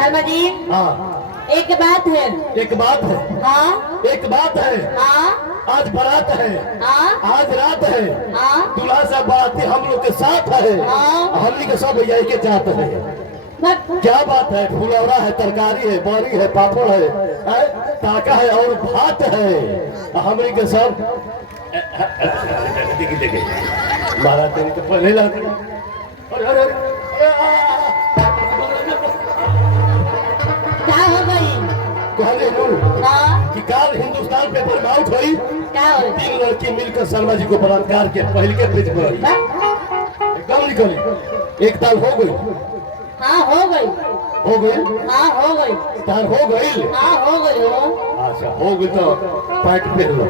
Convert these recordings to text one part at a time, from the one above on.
शर्मा जी। हाँ एक बात है। एक बात है। हाँ एक बात है। हाँ आज बारात है। हाँ आज रात है। हाँ दूल्हा साहब बाराती हम लोग के साथ है। हाँ। हमनी के सब भैया के जात है। क्या बात है, फुलौरा है, तरकारी है, बड़ी है, पापड़ है, ताका है और भात है। हमनी के सब देखिए देखिए महाराज तेरे के पहले लग क्या हो गई? कहले हाँ कि काल हिंदुस्तान पेपर में आउट हुई। क्या हो? 3 लड़की मिलकर शर्मा जी को बलात्कार के पहल के पेज पर एकदम निकली। एक ताल हो गई। हाँ हो गई। हो गई। हाँ हो गई। तार हो गई। हाँ हो गई हो। अच्छा हो गई तो पैंट पहन लो।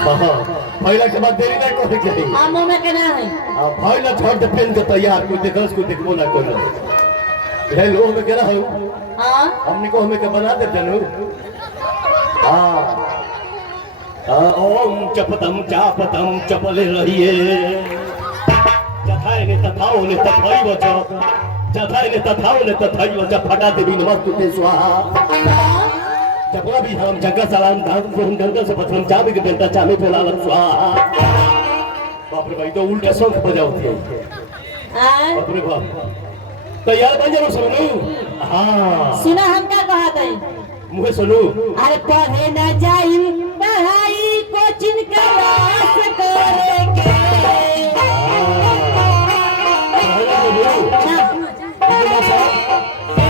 हाँ पहला के बाद देरी नहीं करे चाहिए। हाँ मुँह में कहना है। पहला छठ पहन के तैयार कोई देखस कोई देखबो ना कोई है लोग में कह रहा हूँ। हाँ हमने को हमें के बना दे जनू। हाँ ओम चपतम चापतम चपले रहिए जथाए ने तथाओ ने तथाई बचो जथाए ने तथाओ ने तथाई बचो फटा देवी नमस्तु ते स्वाहा। चपला भी हम जगह सलाम धाम से हम गंगा से पथरम चाबी के बेंटा चामे पे लालम स्वाहा। बाप रे भाई तो उल्टा शंख बजाती है। बाप रे बाप तैयार बन जाओ सुनो। हाँ सुना हम क्या कहा थे? मुझे सुनो। अरे पढ़े न जाई पढ़ाई कोचिंग क्लास करेंगे।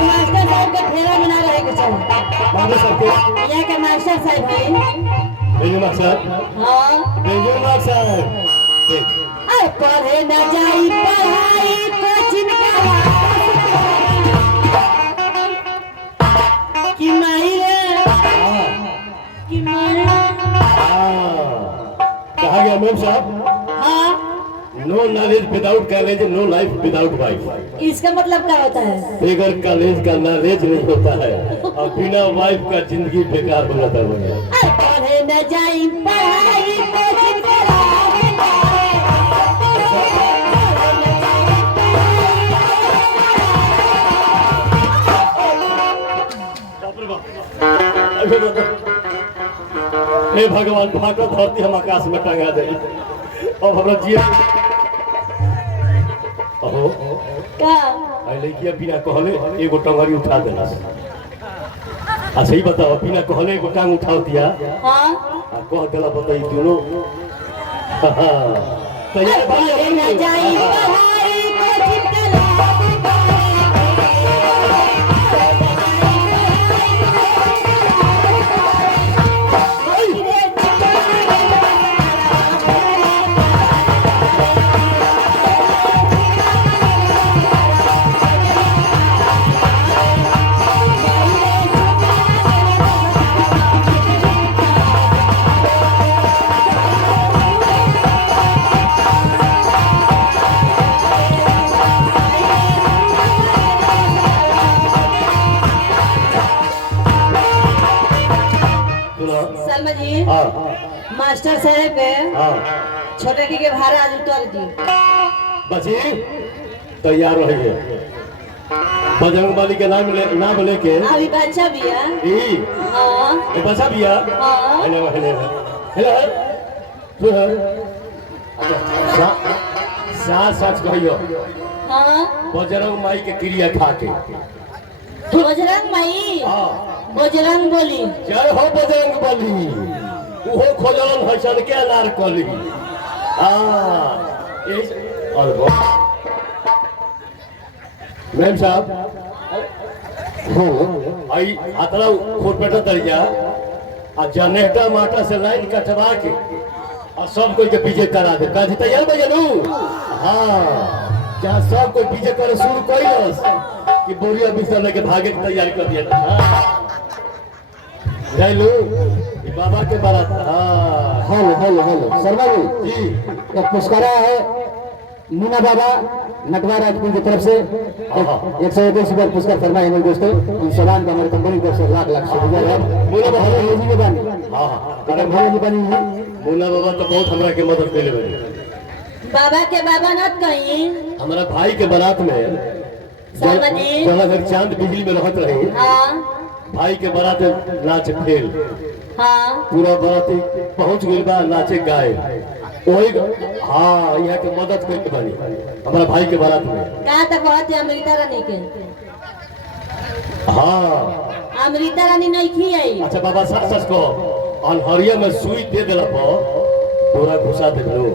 मास्टर साहब के फेरा बना रहे के चल। यहाँ के मास्टर साहब हैं। बेंजमार्क साहब। हाँ बेंजमार्क साहब। अरे पढ़े न जाई पढ़ाई कोचिंग क्लास की माई रे की माई। कहा गया मैम साहब हाँ no knowledge without college no life without wife. इसका मतलब क्या होता है? बगैर कॉलेज का नॉलेज नहीं होता है और बिना वाइफ का जिंदगी बेकार हो जाता है। पढ़े न जाई पढ़ाई कोचिंग हे भगवान भागवत धरती हम आकाश में टंगा दे अब हमरा जिए। अहो क्या? लड़किया बिना कहले एगो टंगरी उठा देला। अच्छा ही बताओ बिना कहले एगो टांग उठा दिया। हाँ कह देला बताई दोनों। तैयार पढ़े न जाई पढ़ाई कोचिंग शर्मा जी। हाँ मास्टर साहब के हाँ छोटे की के भाड़ा आज उतर जी। बची तैयार रहिए। बजरंग बली के नाम लेके अभी बच्चा भी है। हाँ ये बचा भी है। हाँ हेलो हेलो हेलो तू है साथ साथ कहियो हाँ बजरंग माई के क्रिया खा के। बजरंग माई हाँ बजरंग बोली जय हो बजरंग बली उहो खोजलन हसन के अनार कली। और मैम साहब हो आई अतरा खोटपेटा दरिया आ जनेटा माटा से लाइन कटवा के और सब कोई के पीछे करा दे। काजी तैयार बजनू। हाँ क्या सब कोई पीछे करे शुरू कइलस कि बोरिया बिस्तर लेके भागे की तैयारी कर दिया। लो बाबा के बारात। Hello hello hello Sharma ji जी एक पुरस्कार है मुन्ना बाबा नटवा राजपुर की तरफ से 121 रुपये पुरस्कार शर्मा हेमंत दोस्तों इन सलाम का हमारी कंपनी की तरफ से लाख लाख शुक्रिया है। मुन्ना बाबा जी के बानी हाँ अगर भैया जी बनी है मुन्ना बाबा तो बहुत हमरा के मदद कैले। बाबा के बाबा न कहीं हमारा भाई के बारात में शर्मा जी। जहाँ घर चांद बिजली में रहत रहे हाँ भाई के बारात नाच फेल हाँ पूरा बाराती पहुंच गई बा नाचे गाए वही हाँ यहाँ के मदद करके बनी हमारा भाई के बारात में कहाँ तक बहुत है अमृता रानी के? हाँ अमृता रानी नहीं खी आई। अच्छा बाबा सच सच कहो अनहरिया में सुई दे दिला पर पूरा घुसा दे लो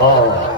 हाँ